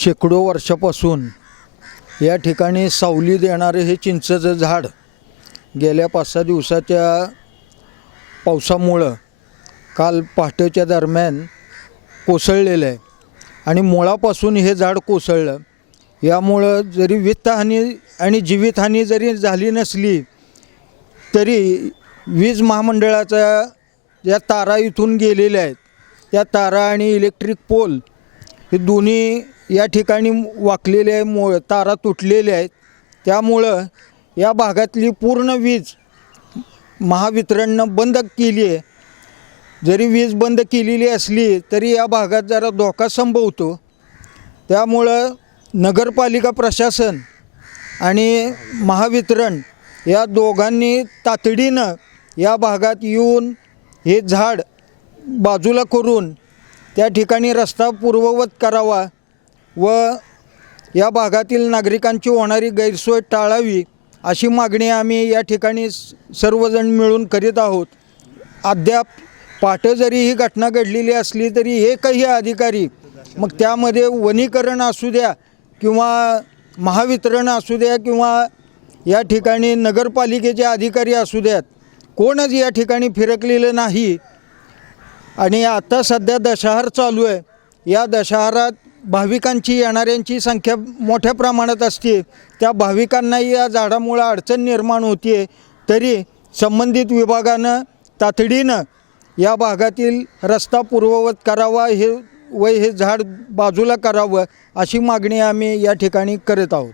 शेकडो वर्षापासून या ठिकाणी सावली देणारे हे चिंचचं झाड गेल्या पाच सहा दिवसाच्या पावसामुळं काल पहाटेच्या दरम्यान कोसळलेलं आहे. आणि मुळापासून हे झाड कोसळलं. यामुळं जरी वित्तहानी आणि जीवितहानी जरी झाली नसली तरी वीज महामंडळाच्या ज्या तारा इथून गेलेल्या आहेत त्या तारा आणि इलेक्ट्रिक पोल हे दोन्ही या ठिकाणी वाकलेले आहे मो तारा तुटलेल्या आहेत. त्यामुळं या भागातली पूर्ण वीज महावितरणनं बंद केली आहे. जरी वीज बंद केलेली असली तरी या भागात जरा धोका संभवतो. त्यामुळं नगरपालिका प्रशासन आणि महावितरण या दोघांनी तातडीनं या भागात येऊन हे झाड बाजूला करून त्या ठिकाणी रस्ता पूर्ववत करावा. व या भागातील नागरिकांची होणारी गैरसोय टाळावी अशी मागणी आम्ही या ठिकाणी स- सर्वजण मिळून करीत आहोत. अद्याप पहाटे जरी ही घटना घडलेली असली तरी हे काही अधिकारी मग त्यामध्ये वनीकरण असू द्या किंवा महावितरण असू द्या किंवा या ठिकाणी नगरपालिकेचे अधिकारी असू द्यात कोणच या ठिकाणी फिरकलेलं नाही. आणि आता सध्या दशहार चालू आहे. या दशहारात भाविकांची येणाऱ्यांची संख्या मोठ्या प्रमाणात असते. त्या भाविकांनाही या झाडामुळं अडचण निर्माण होते तरी संबंधित विभागानं तातडीनं या भागातील रस्ता पूर्ववत करावा हे व हे झाड बाजूला करावं अशी मागणी आम्ही या ठिकाणी करत आहोत.